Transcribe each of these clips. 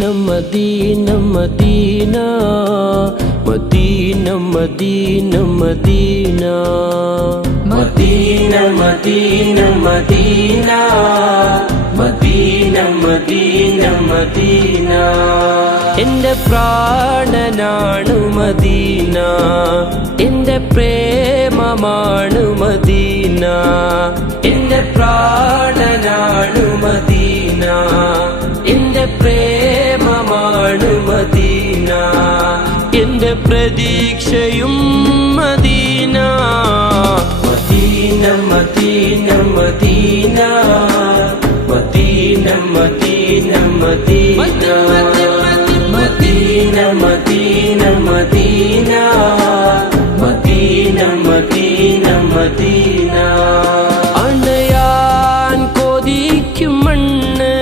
Medina Medina Medina Medina Medina Medina Medina Medina Medina Medina Medina എന്റെ പ്രാണനാണു Medina, എന്റെ പ്രേമമാണു Medina, എന്റെ പ്രാണനാണു മദീന, എന്റെ പ്രേമമാണു മദീന, എന്റെ പ്രതീക്ഷയും Medina. Medina Medina Medina Medina Medina Medina Medina Medina Medina Medina Medina Medina അണയാൻ കൊതിക്കും മണ്ണ്,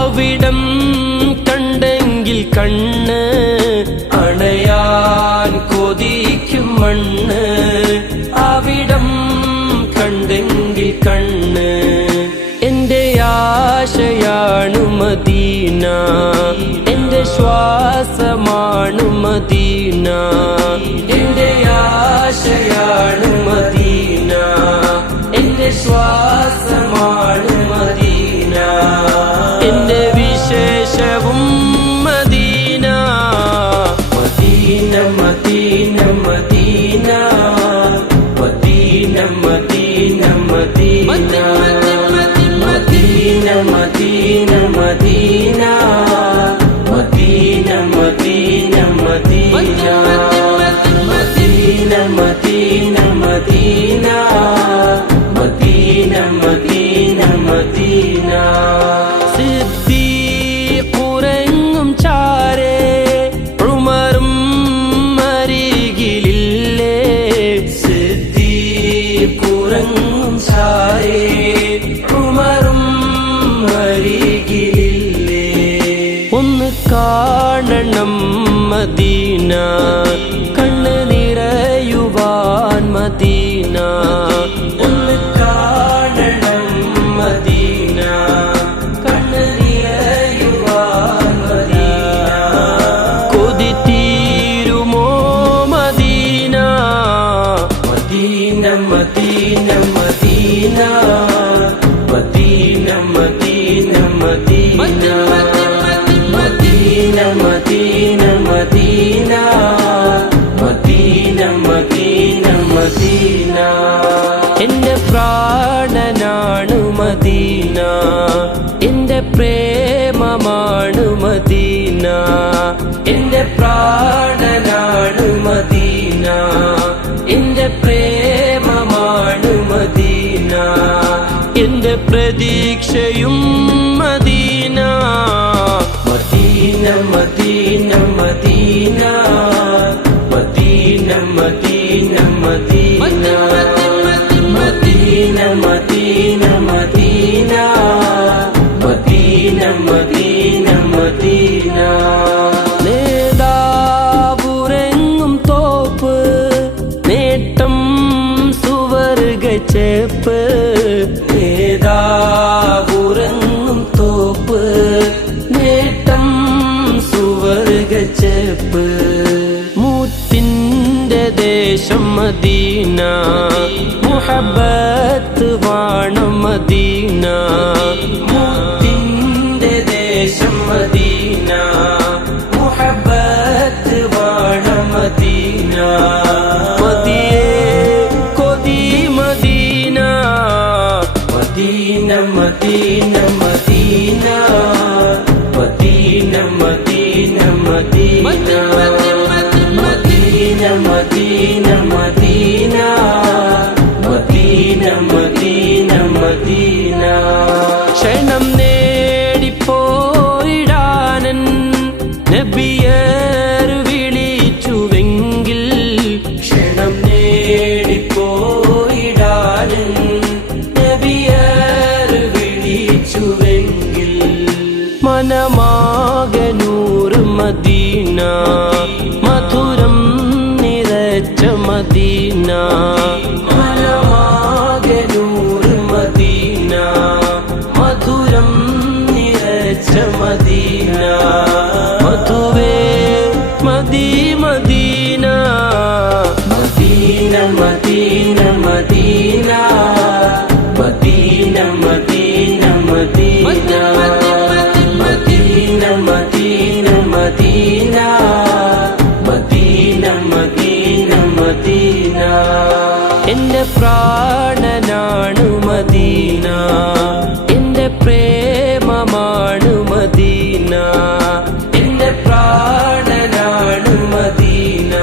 അവിടം കണ്ടെങ്കിൽ കണ്ണ്. അണയാൻ കൊതിക്കും മണ്ണ്, അവിടം കണ്ടെങ്കിൽ കണ്ണ്. എന്റെ ആശയാണു മദീന, എന്റെ ശ്വാസമാണു മദീന, എന്റെ ആശയാണു മദീന, എന്റെ ശ്വാസമാണു മദീന, എന്റെ വിശേഷവും Medina. Medina Medina Medina Medina Medina Medina Medina Medina Medina Medina Medina Medina Medina Medina Medina Medina Medina Medina സിദ്ദീഖുറങ്ങും ചാരേ ഉമറും അരികിലില്ലേ. സിദ്ദീഖുറങ്ങും ചാരേ ഉമറും അരികിലില്ലേ. ഒന്ന് കാണണം മദീന, കണ്ണ് നിറയുവാൻ മദീന. ഒന്ന് കാണണം മദീന, കണ്ണ് നിറയുവാൻ മദീന. കൊതി തീരുമോ Medina. Medina Medina Medina Medina Medina Medina Medina Medina Medina Medina Medina Medina എന്റെ പ്രാണനാണു മദീന, എന്റെ പ്രേമമാണു മദീന, എന്റെ പ്രാണനാണു മദീന, എന്റെ പ്രേമമാണു മദീന, എന്റെ പ്രതീക്ഷയും Medina. Medina Medina Medina Medina Medina Medina Medina Medina Medina Medina Medina Medina നേതാവുറങ്ങും തോപ്പ്, നേട്ടം സുവർഗച്ചേപ്പ്. നേതാവുറങ്ങും തോപ്പ്, നേട്ടം സുവർഗച്ചേപ്പ്. മുത്തിന്റെ ദേശം മദീന, മുഹബ്ബത്ത് വാണം മദീന. മുത്തിന്റെ ദേശം മദീന, മുഹബ്ബത്ത് വാണം മദീന. മദിയേ കൊതി Medina. Medina Medina Medina Medina Medina Medina Medina Medina Medina Medina Medina Medina ക്ഷണം നേടിപ്പോയിടാനൻ നബിയർ വിളിച്ചുവെങ്കിൽ. ക്ഷണം നേടിപ്പോയിടാനൻ നബിയർ വിളിച്ചുവെങ്കിൽ. മനമാകെ നൂറ് മദീന, മധുരം നിറച്ച മദീന. മനമാകെ നൂറ് മദീന, മധുരം നിറച്ച മദീന. മധുവേ മദീ Medina Medina Medina Medina Medina Medina Medina Medina Medina Medina Medina Medina Medina എന്റെ പ്രാണനാണു മദീന എന്റെ പ്രേമമാണു മദീന എന്റെ പ്രാണനാണു മദീന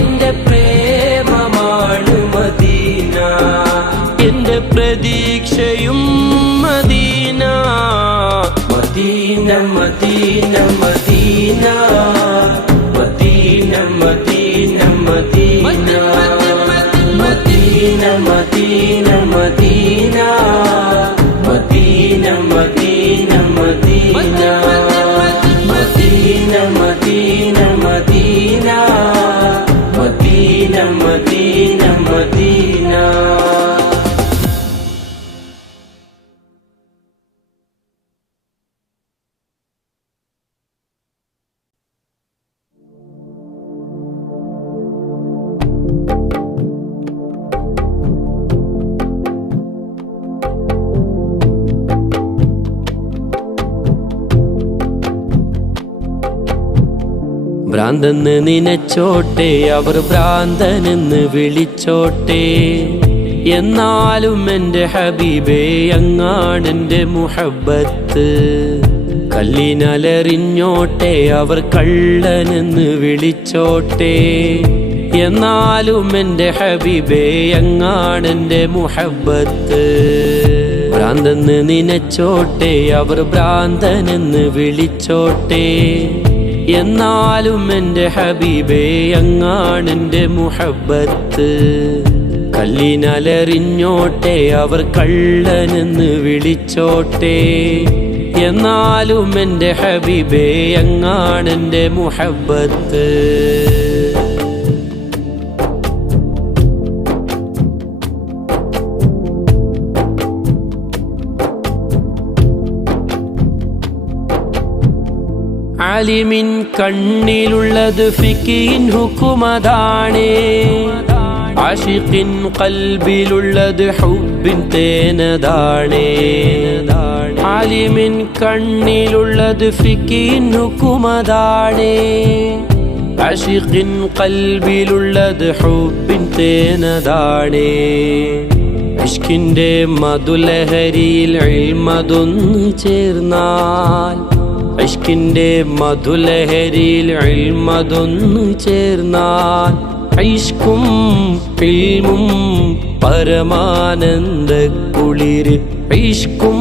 എന്റെ പ്രേമമാണു മദീന എന്റെ പ്രതീക്ഷയും Medina Medina Medina Medina Medina Medina Medina Medina Medina Medina Medina Medina Medina Medina Medina Medina Medina Medina Medina ഭ്രാന്തെന്ന് നിനച്ചോട്ടെ അവർ ഭ്രാന്തനെന്ന് വിളിച്ചോട്ടെ എന്നാലും എൻ്റെ ഹബീബേ അങ്ങാണെൻ്റെ മുഹബ്ബത്ത് കല്ലിനലറിഞ്ഞോട്ടെ അവർ കള്ളനെന്ന് വിളിച്ചോട്ടെ എന്നാലും എൻ്റെ ഹബീബേ അങ്ങാണെൻ്റെ മുഹബ്ബത്ത് ഭ്രാന്തെന്ന് നിനച്ചോട്ടെ അവർ ഭ്രാന്തനെന്ന് വിളിച്ചോട്ടെ എന്നാലും എൻ്റെ ഹബീബേ അങ്ങാണെൻ്റെ മുഹബ്ബത്ത് കല്ലിനലറിഞ്ഞോട്ടെ അവർ കള്ളനെന്ന് വിളിച്ചോട്ടെ എന്നാലും എൻ്റെ ഹബീബേ അങ്ങാണെൻ്റെ മുഹബ്ബത്ത് ആലിമിൻ കണ്ണിലുള്ളത് ഫിഖിൻ ഹുക്കുമതാണേ ആശിഖിൻ ഖൽബിലുള്ളത് ഹുബ്ബിൻ തേനതാണേ ആലിമിൻ കണ്ണിലുള്ളത് ഫിഖിൻ ഹുക്കുമതാണേ ആശിഖിൻ ഖൽബിലുള്ളത് ഹുബ്ബിൻ തേനതാണേ ഇഷ്കിന്റെ മധുലഹരിയിൽ ഇൽമതൊന്നു ചേർന്നാൽ ഇഷ്കിന്റെ മധുലഹരിയിൽ ഇൽമതൊന്നു ചേർന്നാൽ ഇഷ്കും ഇൽമും പരമാനന്ദ കുളിര് ഇഷ്കും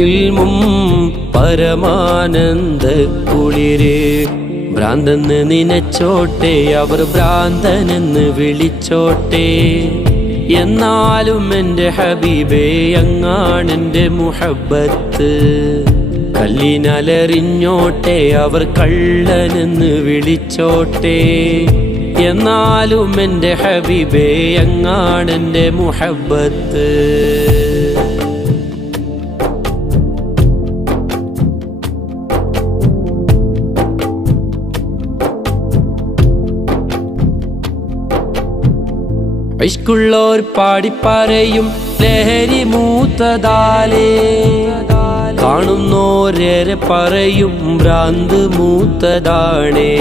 ഇൽമും പരമാനന്ദ കുളിര് ഭ്രാന്തെന്ന് നിനച്ചോട്ടെ അവർ ഭ്രാന്തനെന്ന് വിളിച്ചോട്ടെ എന്നാലും എൻ്റെ ഹബീബേ അങ്ങാണെൻ്റെ മുഹബ്ബത്ത് കല്ലിനലറിഞ്ഞോട്ടെ അവർ കള്ളനെന്ന് വിളിച്ചോട്ടെ എന്നാലും എൻ്റെ ഹബീബേ അങ്ങാണെൻ്റെ മുഹബ്ബത്ത് ഇഷ്കുള്ളോർ പാടിപ്പറയും ലഹരി മൂത്തതാലേ കാണുന്നോരേറെ പറയും ഭ്രാന്ത് മൂത്തതാണേ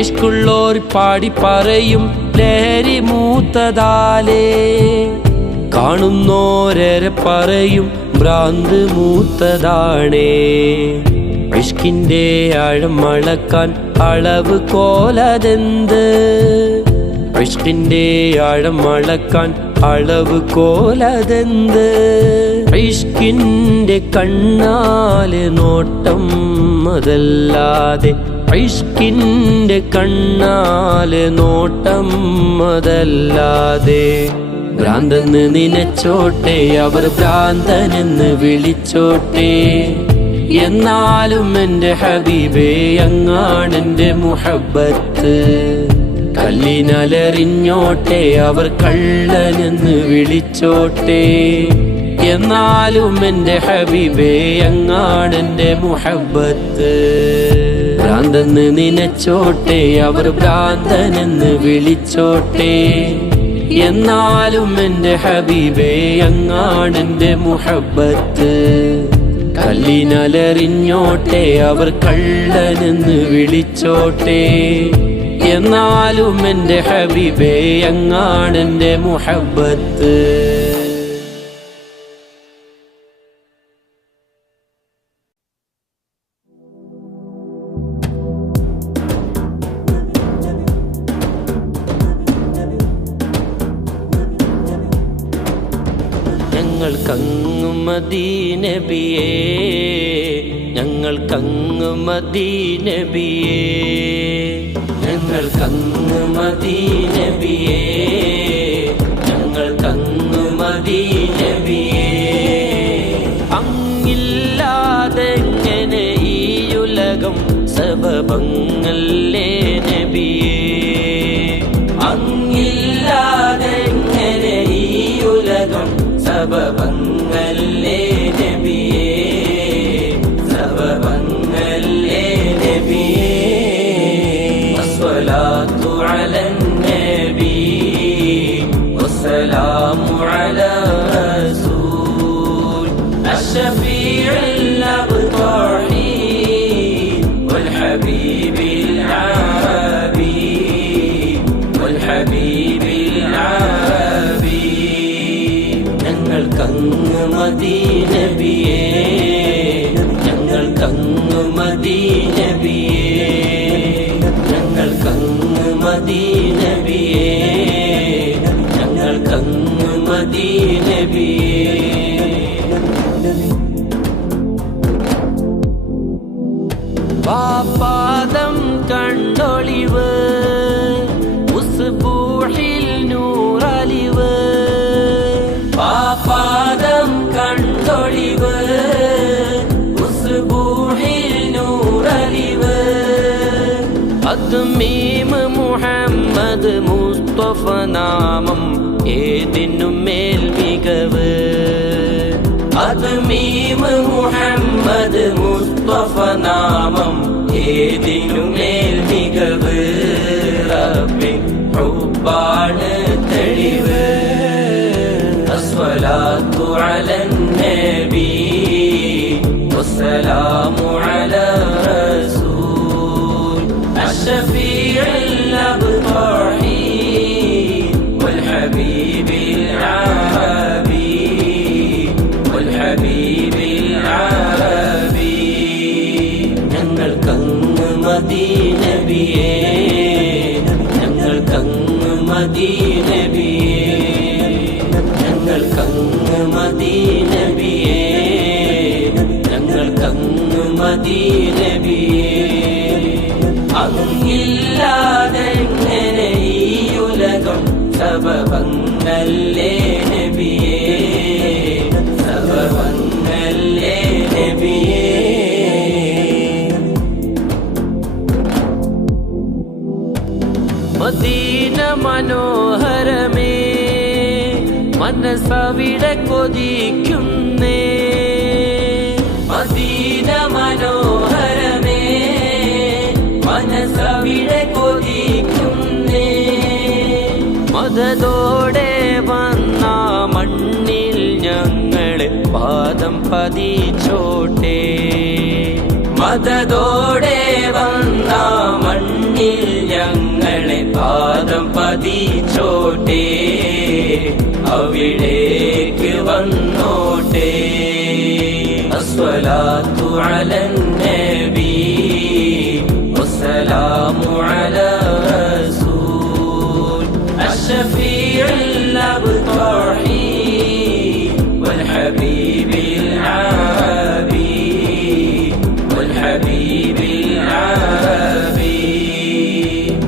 ഇഷ്കുള്ളോർ പാടിപ്പറയും ലഹരി മൂത്തതാലേ കാണുന്നോരേറെ പറയും ഭ്രാന്ത് മൂത്തതാണേ ഇഷ്കിന്റെ ആഴം അളക്കാൻ അളവ് കോലതെന്ത് ഇഷ്കിന്റെ ആഴം അളക്കാൻ അളവ് കോലതെന്ത് ഇഷ്കിന്റെ കണ്ണാല് നോട്ടം അതല്ലാതെ ഇഷ്കിന്റെ കണ്ണാല് നോട്ടം അതല്ലാതെ ഭ്രാന്തെന്ന് നിനച്ചോട്ടെ അവർ ഭ്രാന്തനെന്ന് വിളിച്ചോട്ടെ എന്നാലും എൻ്റെ ഹബീബേ അങ്ങാണെൻ്റെ മുഹബ്ബത്ത് കല്ലിനലറിഞ്ഞോട്ടെ അവർ കള്ളനെന്ന് വിളിച്ചോട്ടെ എന്നാലും എൻ്റെ ഹബീബേ അങ്ങാണെൻ്റെ മുഹബ്ബത്ത്. ഭ്രാന്തെന്ന് നിനച്ചോട്ടെ അവർ ഭ്രാന്തനെന്ന് വിളിച്ചോട്ടെ, എന്നാലും എൻ്റെ ഹബീബേ അങ്ങാണെൻ്റെ മുഹബ്ബത്ത്. കല്ലിനലറിഞ്ഞോട്ടെ അവർ കള്ളനെന്ന് വിളിച്ചോട്ടെ, എന്നാലും എൻ്റെ ഹബീബേ അങ്ങാണെൻ്റെ മുഹബ്ബത്ത്. ഞങ്ങൾക്കങ്ങ് മദീനബിയേ, ഞങ്ങൾക്കങ്ങ് മദീനബിയേ, ഞങ്ങൾക്കങ്ങ് മദീനബിയേ, ഞങ്ങൾക്കങ്ങ് മദീനബിയേ. അങ്ങില്ലാതെങ്ങനെ ഈ ഉലകം സബബങ്ങല്ലേ നബിയേ, അങ്ങില്ലാതെങ്ങനെ ഈ ഉലകം സബബങ്ങല്ലേ നബിയേ, സബബങ്ങല്ലേ നബിയേ. അസ്സലാത്തു അലൻ നബി വസ്സലാമു അലാ റസൂൽ അശ്ശഫീഉൽ അബ്താഹി വൽ ഹബീബിൽ അറബി വൽ ഹബീബിൽ അറബി. ഞങ്ങൾക്കങ്ങ് മദീനബിയേ, ഞങ്ങൾക്കങ്ങ് മദീനബിയേ, ഞങ്ങൾക്കങ്ങ് മദീനബിയേ, ഞങ്ങൾക്കങ്ങ് മദീനബിയേ. പാപാദം കണ്ടൊളിവ് ഉസ്ബൂഹിൽ നൂറലിവ്, പാപാദം കണ്ടൊളിവ് ഉസ്ബൂഹിൽ നൂറലിവ്. അദ്മീം മുഹമ്മദ് മുസ്തഫ നാമം ഏതിനും മേൽ മികവ്, അദ്മീം മുഹമ്മദ് മുസ്തഫ നാമം ഏതിനും മേൽ മികവ്. റബ്ബിൻ ഹുബ്ബാണ് തെളിവ്. അസ്സലാത്തു അലൻ നബി വസ്സലാമു അലാ റസൂൽ അശ്ശഫീഉൽ അബ്താഹി വൽ ഹബീബിൽ അറബി വൽ ഹബീബിൽ അറബി. ഞങ്ങൾക്കങ്ങ് മദീനബിയേ, ഞങ്ങൾക്കങ്ങ് മദീനബിയേ, ഞങ്ങൾക്കങ്ങ് മദീനബിയേ, ഞങ്ങൾക്കങ്ങ് മദീനബിയേ. അങ്ങില്ലാതെങ്ങനെ ഈ ഉലകം സബബങ്ങല്ലേ നബിയേ, സബബങ്ങല്ലേ നബിയേ. Medina മനോഹരമേ മനസ്സവിടെ കൊതിക്കുന്നേ, Medina മനോഹരമേ മനസ്സവിടെ കൊതിക്കുന്നേ. മദതോടെ വന്ന മണ്ണിൽ ഞങ്ങളെ പാദം പതിച്ചോട്ടെ, മദതോടെ വന്ന മണ്ണിൽ ഞങ്ങളെ പാദം പതിച്ചോട്ടെ, അവിടേക്ക് വന്നോട്ടെ. അസ്സലാത്തു അലൻ നബി വസ്സലാമു അലാ റസൂൽ അശ്ശഫീഉൽ അബ്താഹി വൽ ഹബീബിൽ അറബി വൽ ഹബീബിൽ അറബി.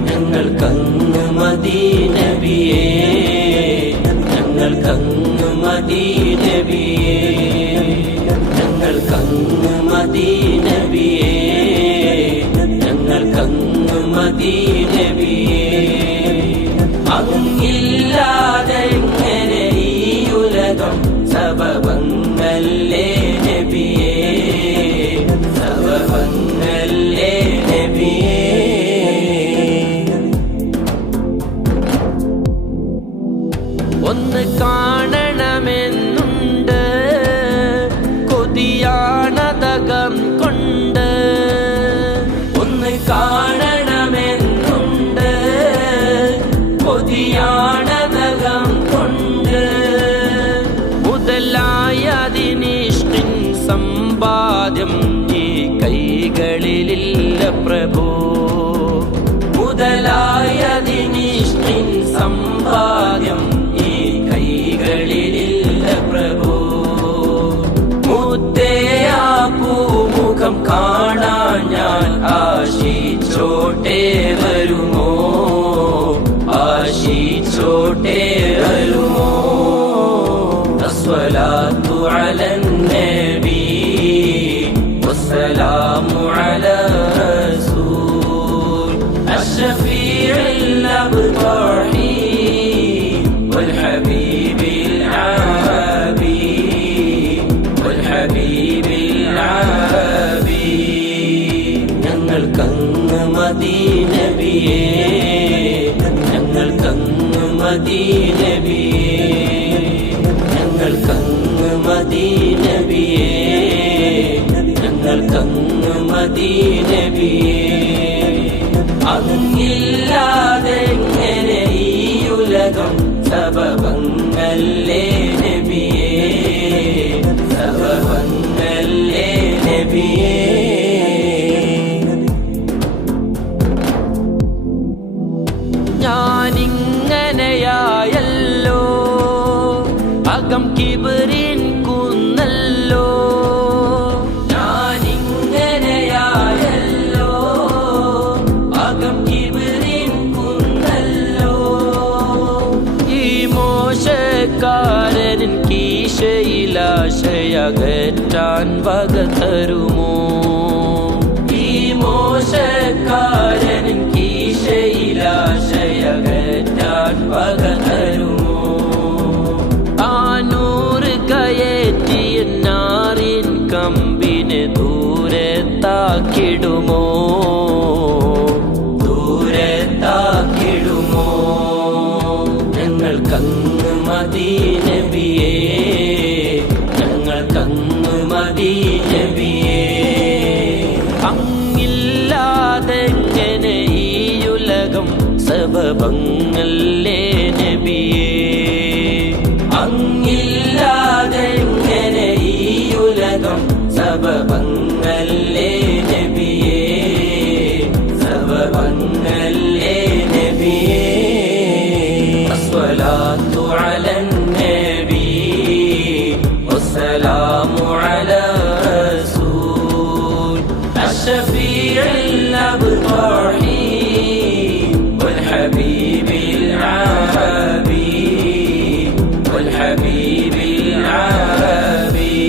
ഞങ്ങൾക്കങ്ങ് മദീനബിയേ, ഞങ്ങൾക്കങ്ങ് മദീനബിയേ, ഞങ്ങൾക്കങ്ങ് മദീനബിയേ, ഞങ്ങൾക്കങ്ങ് മദീനബിയേ. അങ്ങില്ലാതെങ്ങനെ ഈ ഉലകം സബബങ്ങല്ലേ നബിയേ, സബബങ്ങല്ലേ നബിയേ. ഒന്ന് കാണണമെന്നുണ്ട് കൊതിയാണതകം കൊണ്ട്, ഒന്ന് കാണണമെന്നുണ്ട് കൊതിയാണതകം കൊണ്ട്. മുതലായതിനിഷ്ടിൻ സമ്പാദ്യം ഈ കൈകളിലില്ല പ്രഭോ, മുതലായതിനിഷ്ടിൻ സമ്പാദ്യം ഈ കൈകളിലില്ല പ്രഭോ. മുത്തയാ പൂമുഖം കാണാൻ ഞാൻ ആശിച്ചോട്ടേ വരുമോ, ആശിച്ചോട്ടേ വരുമോ. അസ്സലാത്തു അലൻ നബി വസ്സലാമു അലാ റസൂൽ അഷ്ഫീഇൽ അബ്റാഹി والحبيب العربي والحبيب العربي. ഞങ്ങൾക്കങ്ങ് മദീനബിയേ, ഞങ്ങൾക്കങ്ങ് മദീനബിയേ, ഞങ്ങൾക്കങ്ങ് മദീനബിയേ, ഞങ്ങൾക്കങ്ങ് മദീനബിയേ. അങ്ങില്ലാതെങ്ങനെ ഈ ഉലകം സബബങ്ങല്ലേ നബിയേ, സബബങ്ങല്ലേ നബിയേ. ഞാനിങ്ങനെയായല്ലോ അകം കിബറിൻ കുന്നല്ലോ, ഞാനിങ്ങനെയായല്ലോ അകം കിബറിൻ കുന്നല്ലോ. ഈ മോശക്കാരൻ കീശയിലാശയകറ്റാൻ വക തരുമോ, ഈ മോശക്കാരൻ കീശയിലാശയകറ്റാൻ വക തരുമോ. ആനൂറ് കയറ്റിയ നാറിൻ കമ്പിനെ ദൂരെ താക്കിടുമോ, ദൂരെ താക്കിടുമോ. ഞങ്ങൾക്കങ്ങ് മദീനബിയേ, ഞങ്ങൾക്കങ്ങ് മദീനബിയേ. അങ്ങില്ലാതെങ്ങനെ ഈ ഉലകം സബബങ്ങല്ലേ നബിയേ, അങ്ങില്ലാതെങ്ങനെ ഈ ഉലകം സബബങ്ങല്ലേ നബിയേ, സബബങ്ങല്ലേ നബിയേ. അസ്സലാത്തു അലൻ നബി വസ്സലാമു അലാ റസൂൽ അഷ്ഫീഇൽ അബ്റാഹി والحبيب العربي والحبيب العربي.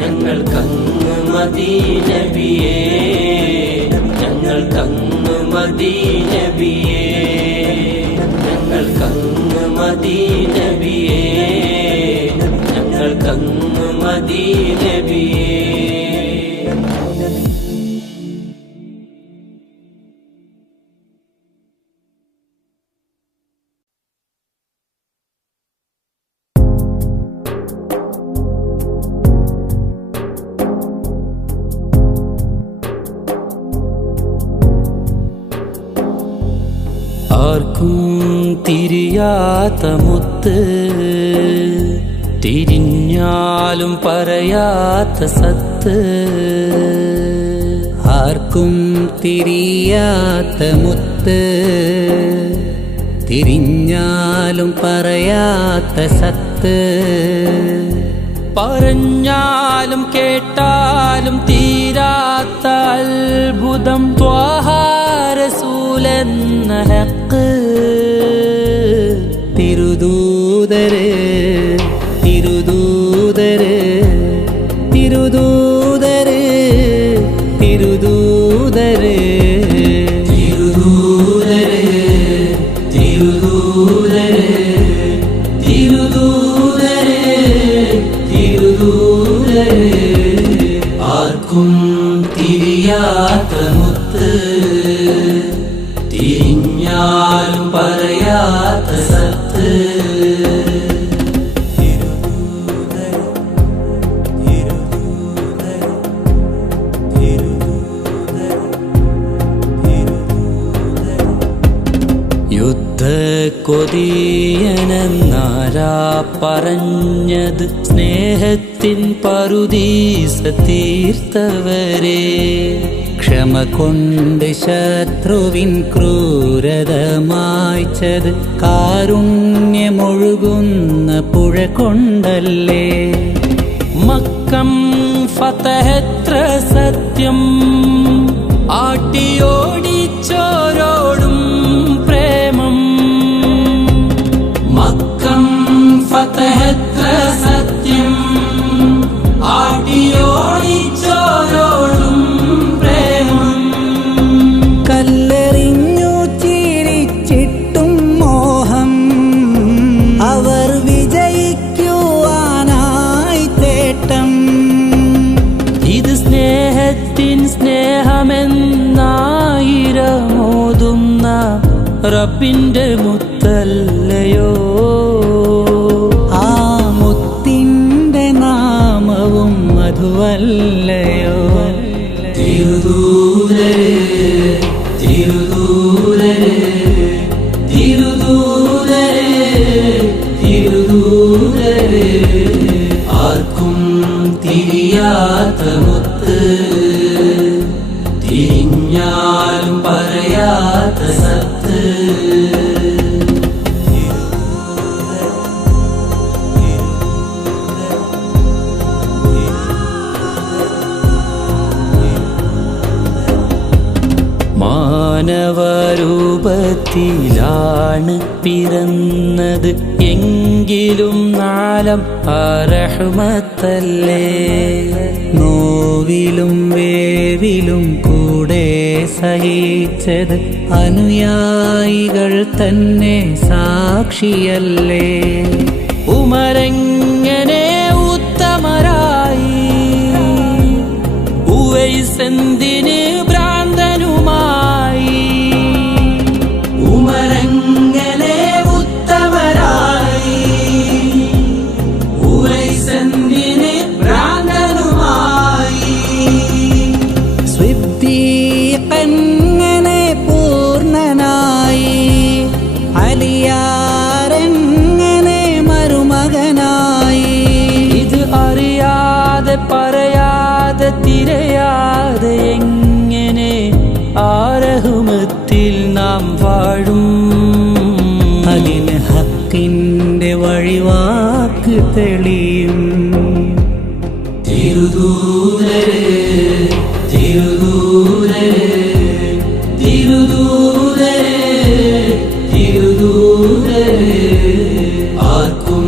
ഞങ്ങൾക്കങ്ങ് മദീനബിയേ, ഞങ്ങൾക്കങ്ങ് മദീനബിയേ, ഞങ്ങൾക്കങ്ങ് മദീനബിയേ, ഞങ്ങൾക്കങ്ങ് മദീനബിയേ. ആർക്കും തിരിയാത്ത മുത്ത്, തിരിഞ്ഞാലും പറയാത്ത സത്ത്. ആർക്കും തിരിയാത്ത മുത്ത്, തിരിഞ്ഞാലും പറയാത്ത സത്ത്. പറഞ്ഞാലും കേട്ടാലും തീരാത്ത അത്ഭുതം ത്വാഹ റസൂലെന്ന ഹക്ക്. തിരുദൂതര് തിരുദൂതര് തിരുദൂതര് തിരുദൂതര് തിരുദൂതര് തിരുദൂതര് തിരുദൂതര് കൊതിയനെന്നാരാ പറഞ്ഞത് സ്നേഹത്തിൻ പറുദീസ തീർത്തവരെ. ക്ഷമ കൊണ്ട് ശത്രുവിൻ ക്രൂരത മായ്ച്ചത് കാരുണ്യമൊഴുകുന്ന പുഴ കൊണ്ടല്ലേ. മക്കം ഫതഹെത്ര സത്യം ആട്ടിയോടിച്ചോരോടും പ്രേമം. മക്കം ഫതഹെത്ര സത്യം ആട്ടിയോടിച്ചോരോടും പ്രേമം. കല്ലെറിഞ്ഞു ചിരിച്ചിട്ടും മോഹം അവർ വിജയിക്കുവാനായി തേട്ടം. ഇത് സ്നേഹത്തിൻ സ്നേഹമെന്നായിരമോതുന്ന റബ്ബിന്റെ മുത്തല്ലയോ. ആ മുത്തിൻ്റെ നാമവും മധുവല്ലയോ. തിരുദൂതരേ തിരുദൂതരേ തിരുദൂതരേ തിരുദൂതരേ, ആർക്കും തിരിയാത്ത മുത്ത്, തിരിഞ്ഞാലും പറയാത്ത സത്ത്. മാനവരൂപത്തിലാണ് പിറന്നത് എങ്കിലും നാലം റഹ്മത്തല്ലേ. നോവിലും വേവിലും കൂടെ സഹിച്ചത് അനുയായികൾ തന്നെ സാക്ഷിയല്ലേ. ഉമരെങ്ങനെ ഉത്തമരായി, ഉവൈസെന്തിന് ഭ്രാന്തനുമായി. ഉമരെങ്ങനെ ഉത്തമരായി, ഉവൈസെന്തിന് ഭ്രാന്തനുമായി. സ്വിദ്ദീഖെങ്ങനെ പൂർണ്ണനായി, അലിയാരെങ്ങനെ മരുമകനായി. ഇത് അറിയാതെ പറയാതെ തിരയാതെ എങ്ങനെ ആരഹുമത്തിൽ നാം വാഴും. അതിന് ഹക്കിൻ്റെ വഴിവാക്ക് തെളിയും. തിരുദൂതരേ തിരുദൂതരേ തിരുദൂതരേ തിരുദൂതരേ, ആർക്കും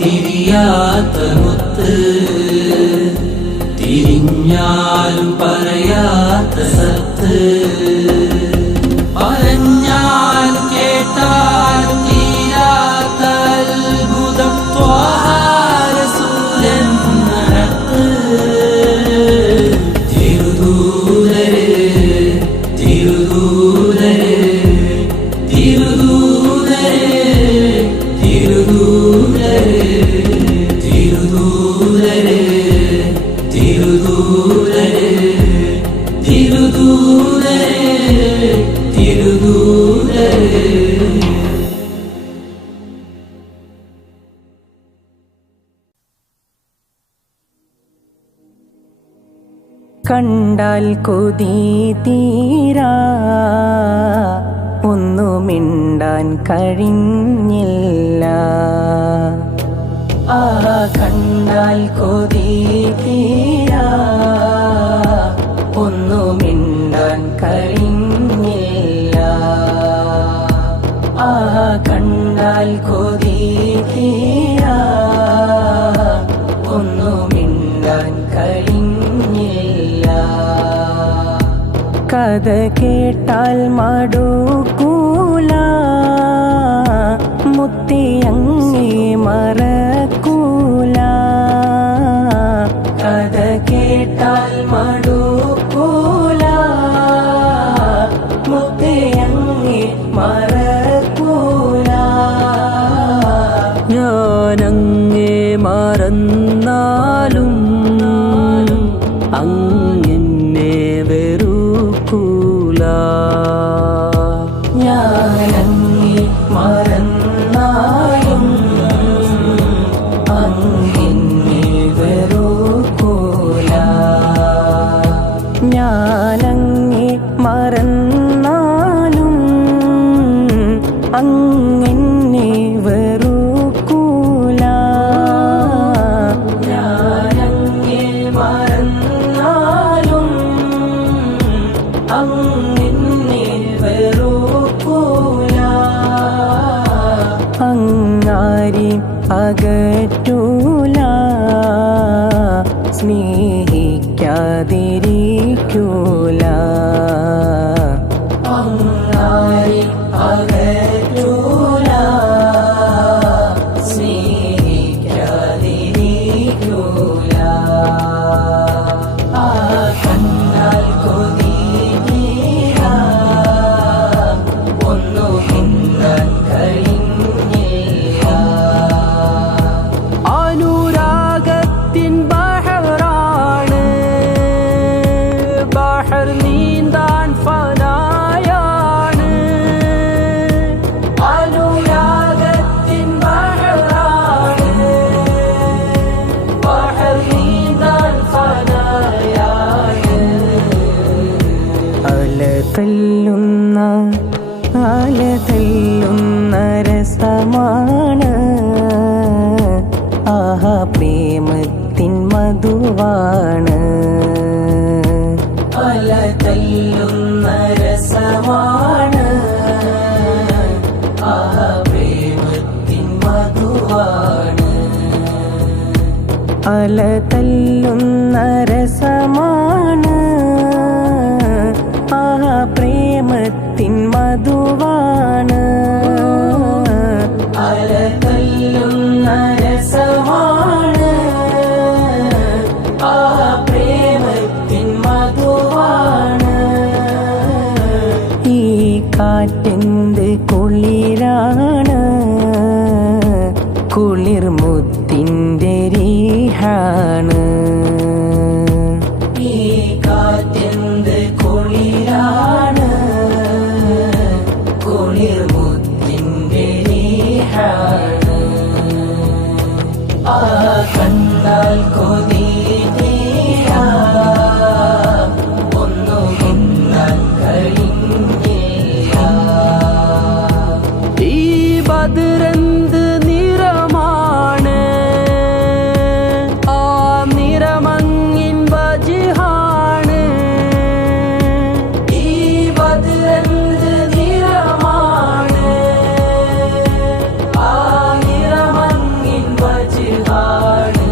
തിരിയാത്ത മുത്ത്, തിരിഞ്ഞാലും പറയാത്ത സത്ത്. പറഞ്ഞാലും കേട്ടാലും തീരാത്ത അത്ഭുതം ത്വാഹ റസൂലെന്ന ഹക്ക്. തിരുദൂതരേ തിരുദൂതരേ തിരുദൂതരേ തിരുദൂതരേ തിരുദൂതരേ തിരുദൂതരേ തിരുദൂതരേ തിരുദൂതരേ. കണ്ടാൽ കൊതി തീരാ ഒന്നു മിണ്ടാൻ കഴിഞ്ഞില്ല. ആ കണ്ടാൽ കൊതി തീരാ ഒന്നു മിണ്ടാൻ കഴിഞ്ഞില്ല. ആ കണ്ടാൽ കൊതി തീരാ ഒന്നു മിണ്ടാൻ കഴിഞ്ഞില്ല. കഥ കേട്ടാൽ മടുക്കൂല, മുത്തിയങ്ങി മറക്കൂല. കഥ കേട്ടാൽ മടുക്കൂല, മുത്തിയങ്ങി മറക്കൂല. ഞാനങ്ങേ മറന്നാലും അങ്ങനെ വെറുക്കൂല. ഞാനങ്ങി മറന്നാലും അങ്ങാരി അകറ്റൂല സ്നേഹിക്കാതിരിക്കൂല അങ്ങാരി അകറ്റൂല സ്നേഹിക്കാതിരിക്കൂല ആ കണ്ടാൽ കൊതിയില്ല ഒന്നു ഹിന്ദൻ കഴിഞ്ഞില്ല അനുരാഗത്തിൻ ബഹറാണ് ബഹർ നീന്താൻ ഫനായാണ് അനുരാഗത്തിൻ ബഹറാണ് ബഹർ നീന്താൻ ഫനായാണ് അലതല്ലുന്ന രസമാണ് ആഹാ പ്രേമത്തിൻ മധുവാണ് അലതല്ലുന്ന രസമാണ് ആ പ്രേമത്തിൻ മധുവാണ് അലതല്ലുന്ന രസമാണ് ആഹാ പ്രേമത്തിൻ മധുവാണ് അലതല്ലുന്ന രസമാണ് ആ പ്രേമത്തിൻ മധുവാണ് ഈ കാറ്റെന്ത് കുളിരാണ് കുളിർമുത്തിൻ്റെ രീഹാണ് ഈ കാറ്റെന്ത് കുളിരാണ് കുളിർമുത്തിൻ്റെ രീഹാണ് ആ കണ്ടാൽ കൊതിയില്ല ഒന്നു ഹിന്ദൻ കഴിഞ്ഞില്ല ഈ ബദറെന്ത് നിറമാണ് ആ നിറമങ്ങിൻ വജ്ഹാണ് ഈ ബദറെന്ത് നിറമാണ് ആ നിറമങ്ങിൻ വജ്ഹാണ്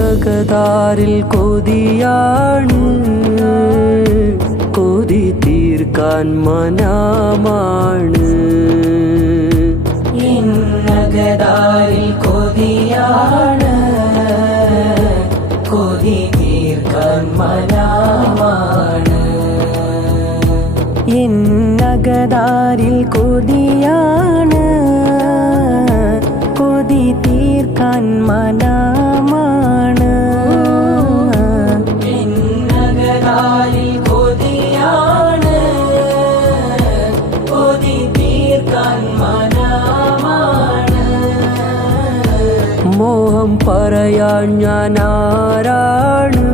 എന്നകതാരിൽ കൊതിയാണ് കൊതി തീർക്കാൻ മനമാണ് എന്നകതാരിൽ കൊതിയാണ് കൊതി തീർക്കാൻ മനമാണ് എന്നകതാരിൽ കൊതിയാണ് കൊതി തീർക്കാൻ മനമാണ് എന്നകതാരിൽ കൊതിയാണ് കൊതി തീർക്കാൻ മനമാണ് മോഹം പറയാൻ ഞാൻ ആരാണ്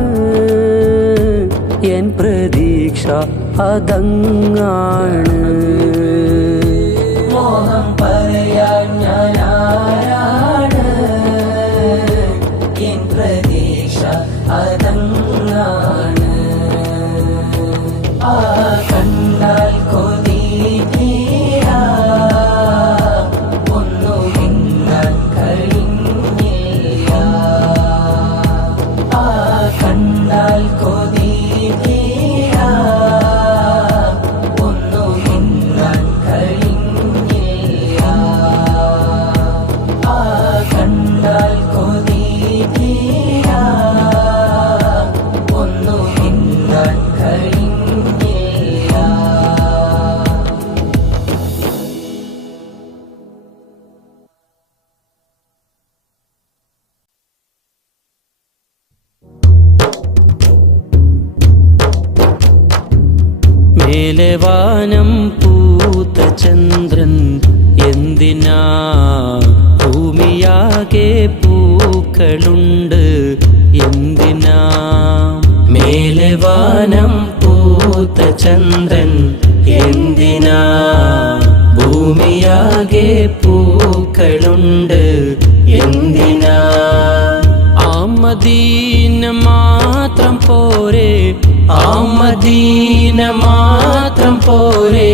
എൻ പ്രതീക്ഷ അതങ്ങാണ് മോഹം പറയാൻ ഞാൻ ആരാണ് എൻ പ്രതീക്ഷ അതങ്ങാണ് ആ കണ്ടാൽ കൊതിയില്ല ഒന്നു ഹിന്ദൻ കഴിഞ്ഞില്ല ആ കണ്ടാൽ കൊതിയില്ല ഒന്നു ഹിന്ദൻ കഴിഞ്ഞില്ല ആ കണ്ടാൽ കൊതിയില്ല ഒന്നു ഹിന്ദൻ കഴിഞ്ഞില്ല മേലെ വാനം പൂത്ത ചന്ദ്രൻ എന്തിനാ ഭൂമിയാകെ പൂക്കളുണ്ട് എന്തിനാ മേലെ വാനം പൂത്ത ചന്ദ്രൻ എന്തിനാ ഭൂമിയാകെ പൂക്കളുണ്ട് എന്തിനാ ആ മദീന മാത്രം പോരെ ആ മദീന മാത്രം പോരെ,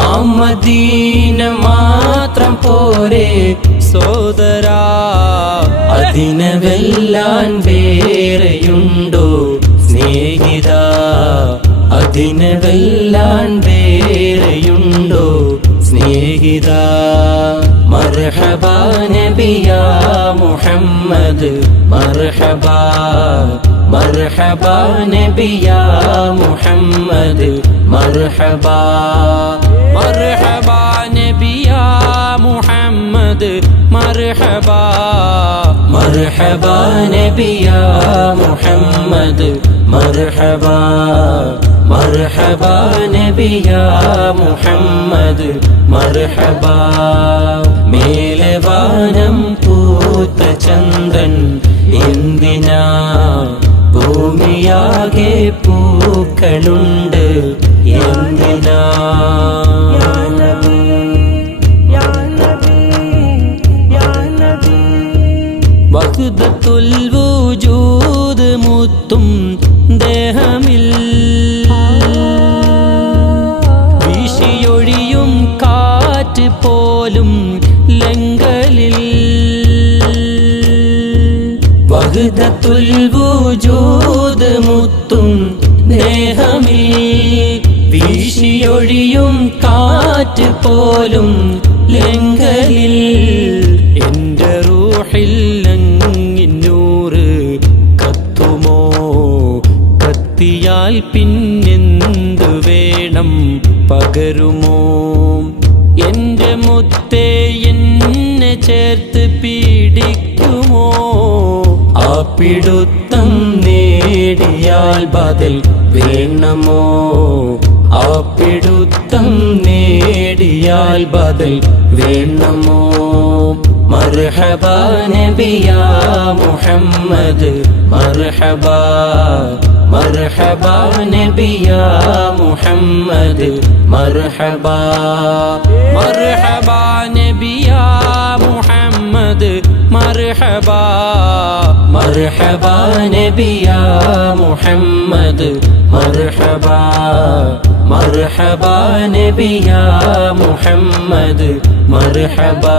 ആ മദീന മാത്രം പോരെ സോദരാ. അതിനെ വെല്ലാൻ വേറെയുണ്ടോ സ്നേഹിത, അതിനെ വെല്ലാൻ വേറെയുണ്ടോ സ്നേഹിത. മർഹബാ നബിയാ മുഹമ്മദ് മർഹബാ, മർഹബാ നബിയാ മുഹമ്മദ് മർഹബാ, മർഹബാ നബിയാ മുഹമ്മദ് മർഹബാ, മർഹബാ നബിയാ മുഹമ്മദ് മർഹബാ, മർഹബാ നബിയാ മുഹമ്മദ് മർഹബാ. മേലെ വാനം പൂത്ത ചന്ദ്രൻ എന്തിനാ, ഭൂമിയാകെ പൂക്കളുണ്ട് എന്തിനാ. വഹ്ദത്തുൽ വജൂദ് മുത്തും ദേഹമിൽ വീശിയൊഴിയും കാറ്റ് പോലും ലങ്കലിൽ. വഹ്ദത്തുൽ വജൂദ് മുത്തും ദേഹമിൽ വീശിയൊഴിയും കാറ്റ് പോലും ലങ്കലിൽ. എന്റെ റൂഹിൽ അങ്ങിന്നൂറ് കത്തുമോ, കത്തിയാൽ പിന്നെന്തു വേണം പകരുമോ. എന്റെ മുത്തേ എന്നെ ചേർത്ത് പീഡിക്കുമോ, ആ പിടുത്തം നേടിയാൽ ബദൽ വേണമോ, ആ പിടുത്തം നേടിയാൽ ബദൽ വേണമോ. മർഹബാ നബിയാ മുഹമ്മദ് മർഹബാ, മർഹബാ നബിയാ മുഹമ്മദ് മർഹബാ, മർഹബാ നബിയാ മുഹമ്മദ് മർഹബാ, മർഹബാ നബിയാ മുഹമ്മദ് മർഹബാ, മർഹബാ നബിയാ മുഹമ്മദ് മർഹബാ.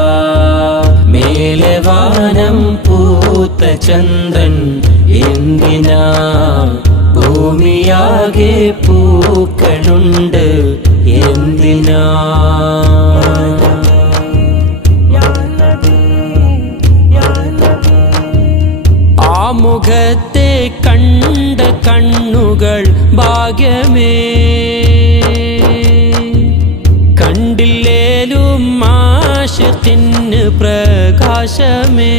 മേലെ വാനം പൂത്ത ചന്ദ്രൻ എന്തിനാ, ഭൂമിയാകെ പൂക്കളുണ്ട് എന്തിനാ. ആ മുഖത്തെ കണ്ട കണ്ണുകൾ ഭാഗ്യമേ, കണ്ടില്ലേലും ആശിഖിന് പ്രകാശമേ.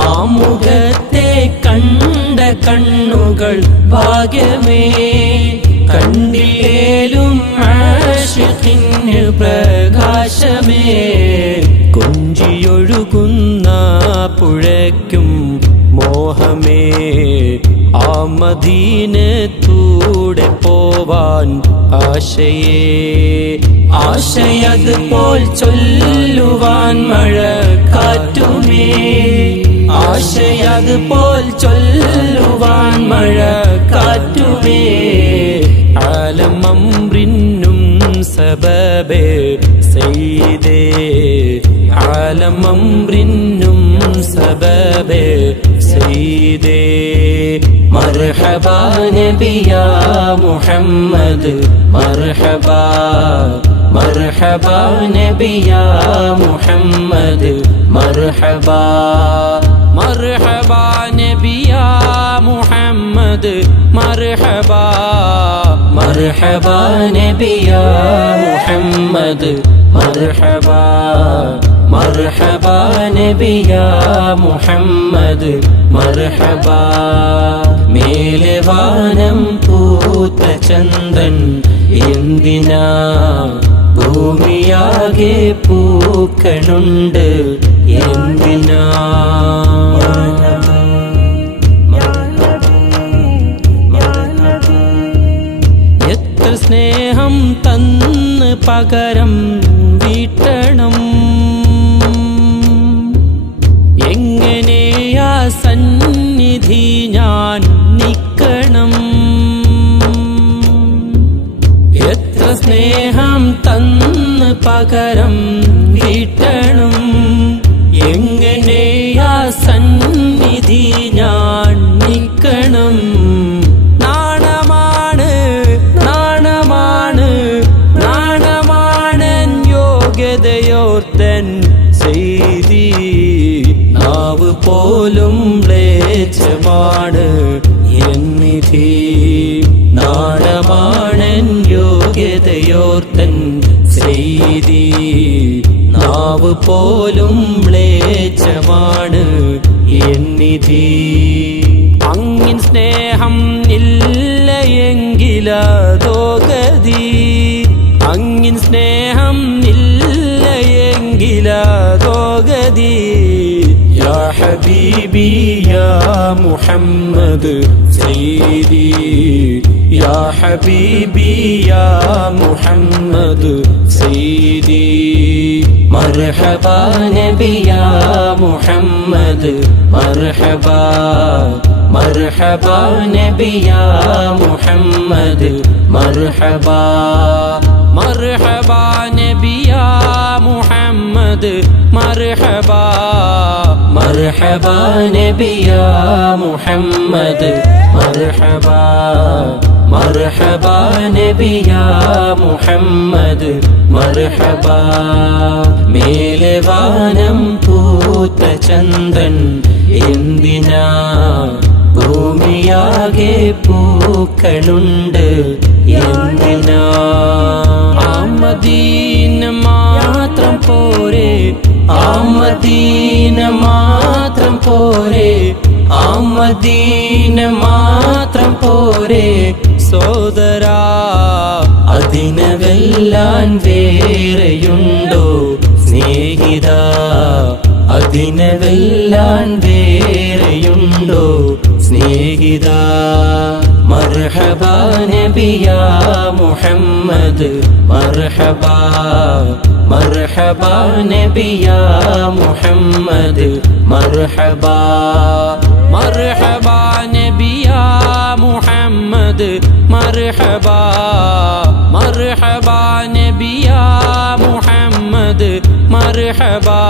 ആ മുഖത്തെ കണ്ട കണ്ണുകൾ ഭാഗ്യമേ, കണ്ടില്ലേലും ആശിഖിന് പ്രകാശമേ. കൊഞ്ചിയൊഴുകുന്ന പുഴയ്ക്കും മോഹമേ, ആ മദീനത്തൂടെ പോവാൻ ആശയേ. ആശയത് പോൽ ചൊല്ലുവാൻ മഴ കാറ്റുമേ, ആശയത് പോൽ ചൊല്ലുവാൻ മഴ കാറ്റുമേ. ആലം അംറിനും സബബേ സയ്യിദേ, ആലം അംറിനും സബബേ സയ്യിദേ. മർഹബാ നബിയാ മുഹമ്മദ് മർഹബാ, മർഹബാ നബിയാ മുഹമ്മദ് മർഹബാ, മർഹബാ നബിയാ മുഹമ്മദ് മർഹബാ, മർഹബാ നബിയാ മുഹമ്മദ് മർഹബാ, മർഹബാ നബിയാ മുഹമ്മദ് മർഹബാ. മേലെ വാനം പൂത്ത ചന്ദ്രൻ എന്തിനാ, ഭൂമിയാകെ പൂക്കളുണ്ട് എന്തിനാ. എത്ര സ്നേഹം തന്ന് പകരം വീട്ടണം, ചെയ്തി നാവ് പോലും മ്ലേച്ഛമാണ് എന്നിധി നാണമാണൻ യോഗ്യതയോർത്തൻ ചെയ്തി നാവ് പോലും മ്ലേച്ഛമാണ് എന്നിധി അങ്ങിൻ സ്നേഹം ഇല്ല എങ്കിലതോ ഗതി അങ്ങിൻ സ്നേഹം ഇല്ല എങ്കിലതോ ഗതി യാ ഹബീബി യാ മുഹമ്മദ് സയ്യിദി യാ ഹബീബി യാ മുഹമ്മദ് സയ്യിദി മർഹബാ നബി യാ മുഹമ്മദ് മർഹബാ മർഹബാ നബി യാ മുഹമ്മദ് മർഹബാ മർഹബാ നബി യാ മുഹമ്മദ് മർഹബാ മർഹബാ നബി യാ മുഹമ്മദ് മർഹബാ മർഹബാ നബി യാ മുഹമ്മദ് മർഹബാ മേലെ വാനം പൂത്ത ചന്ദൻ എന്തിനാ ഭൂമിയാകെ പൂക്കളുണ്ട് എന്തിനാ മദീന മാത്രം പോരെ മദീന മാത്രം പോരെ മദീന മാത്രം പോരെ സോദരാ അതിനെ വെല്ലാൻ വേറെയുണ്ടോ സ്നേഹിത അതിനെ വെല്ലാൻ വേറെയുണ്ടോ സ്നേഹിത മർഹബാ നബി യാ മുഹമ്മദ് മർഹബാ മർഹബാ നബി യാ മുഹമ്മദ് മർഹബാ മർഹബാ നബി യാ മുഹമ്മദ് മർഹബാ മർഹബാ നബി യാ മുഹമ്മദ് മർഹബാ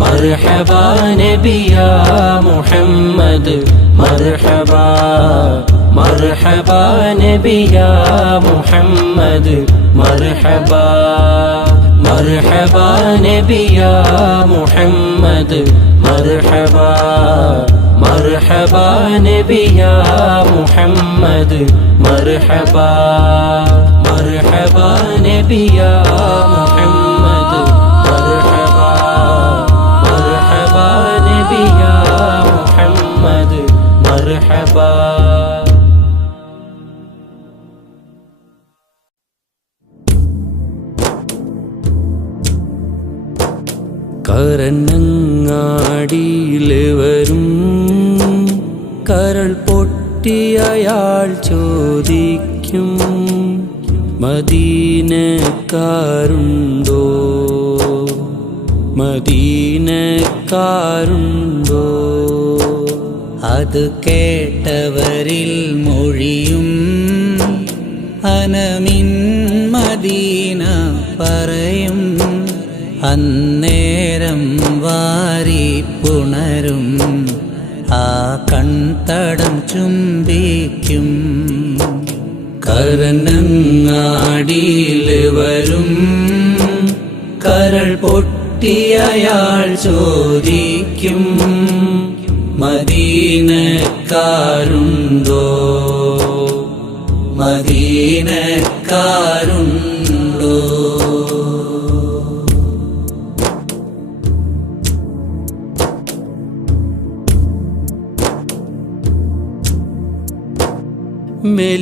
മർഹബാ നബി യാ മുഹമ്മദ് മർഹബാ മർഹബാ നബി യാ മുഹമ്മദ് മർഹബാ മർഹബാ നബി യാ മുഹമ്മദ് മർഹബാ മർഹബാ നബി യാ മുഹമ്മദ് മർഹബാ മർഹബാ നബി യാ മുഹമ്മദ് മർഹബാ മർഹബാ നബി യാ മുഹമ്മദ് മർഹബാ കരനങ്ങാടിയില് വരും കരൾ പൊട്ടിയയാൾ ചോദിക്കും മദീനക്കാരുണ്ടോ മദീനക്കാരുണ്ടോ അത് കേട്ടവരിൽ മൊഴിയും അനമിൻ മദീന പറയും അന്നേരം വാരി പുണരും ആ കൺതടം ചുംബിക്കും കരനങ്ങാടിയില് വരും കരൾ പൊട്ടിയയാൾ ചോദിക്കും മദീനക്കാരുണ്ടോ മദീനക്കാരുണ്ടോ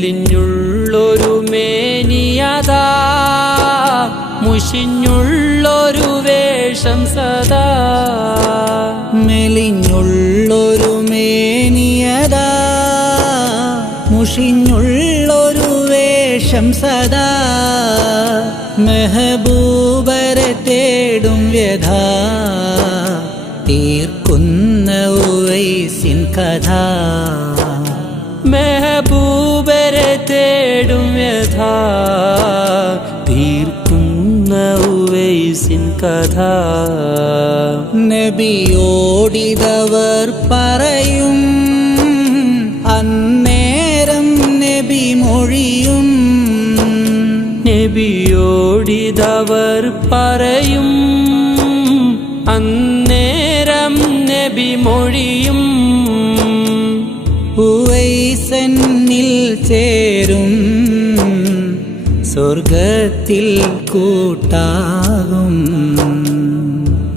മെലിഞ്ഞുള്ളൊരു മേനിയതാ മുഷിഞ്ഞുള്ളൊരു വേഷം സദാ മെലിഞ്ഞുള്ളൊരു മേനിയതാ മുഷിഞ്ഞുള്ളൊരു വേഷം സദാ മെഹബൂബരെ തേടും വ്യഥ തീർക്കുന്ന ഉവൈസിൻ കഥ മെഹബൂബരെ തേടും വ്യഥ തീർക്കുന്ന ഉവൈസിൻ കഥ നബിയോടിതവർ പറയും അന്നേരം നബി മൊഴിയും നബിയോടിതവർ പറയും അന്നേരം നബി മൊഴിയും ഉവൈസന്നിൽ ചേരും സ്വർഗത്തിൽ കൂട്ടാകും.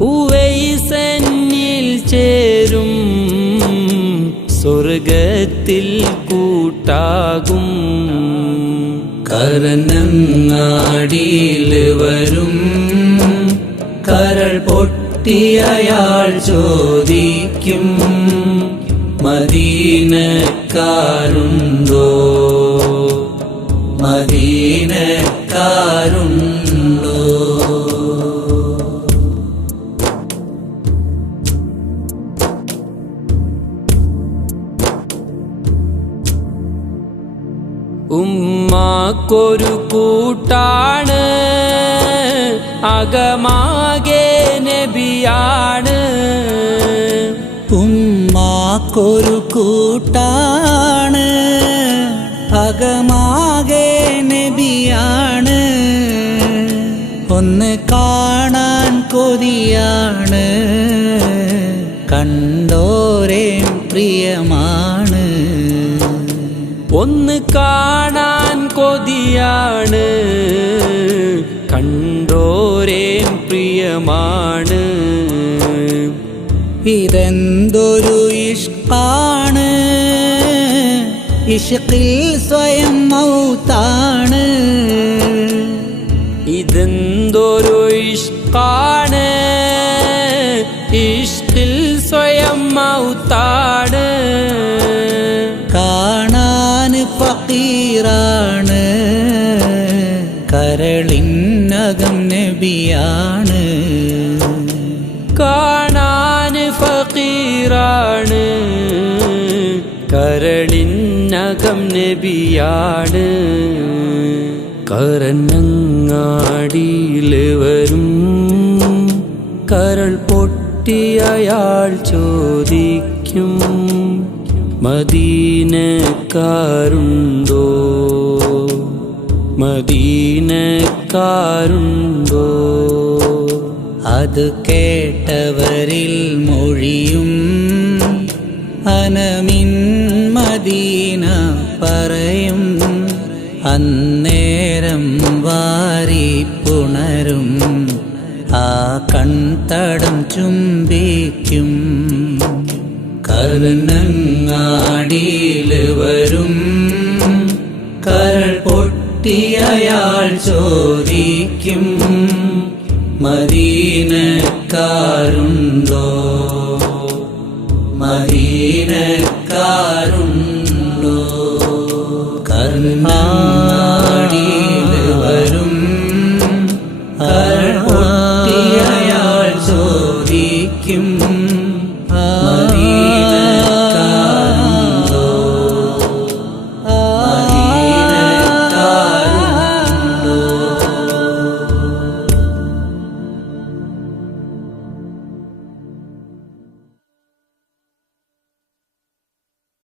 ഉവൈസന്നിൽ ചേരും സ്വർഗത്തിൽ കൂട്ടാകും. കരനങ്ങാടിയിൽ വരും കരൾ പൊട്ടിയയാൾ ചോദിക്കും മദീനക്കാരുണ്ടോ, മദീനക്കാരുണ്ടോ. ഉമ്മാക്കൊരു കൂട്ടാണ് അകമാകെ നബിയാണ്. ഉമ്മാക്കൊരു കൂട്ടാണ് അകമാകെ നബിയാണ്. ഒന്ന് കാണാൻ കൊതിയാണ് കണ്ടോരേ പ്രിയമാണ്. ഒന്ന് കാണാൻ കൊതിയാണ് കണ്ടോരേ പ്രിയമാണ്. ഇതെന്തൊരു ഇഷ്കാണ്, ഇഷ്കിൽ സ്വയം മൗത്താണ്. ഇതെന്തൊരു ഇഷ്കാണ്, ഇഷ്കിൽ സ്വയം മൗത്താണ്. കാണാൻ ഫക്കീറാണ് കരളിനകം നബിയാണ്. കാണാൻ ഫക്കീറാണ് കരളിനകം നബിയാണ്. കരനങ്ങാടിയിൽ വരും കരൾ പൊട്ടിയയാൾ ചോദിക്കും മദീനക്കാരുണ്ടോ, മദീനക്കാരുണ്ടോ. അത് കേട്ടവരിൽ മൊഴിയും അനമിൻ മദീന പറയും. അന്നേരം വാരി പുണരും ആ കൺതടം ചുംബിക്കും. കരനങ്ങാടിയിൽ വരും കരൾ പൊട്ടിയയാൾ ചോദിക്കും മദീനക്കാരുണ്ടോ, മദീന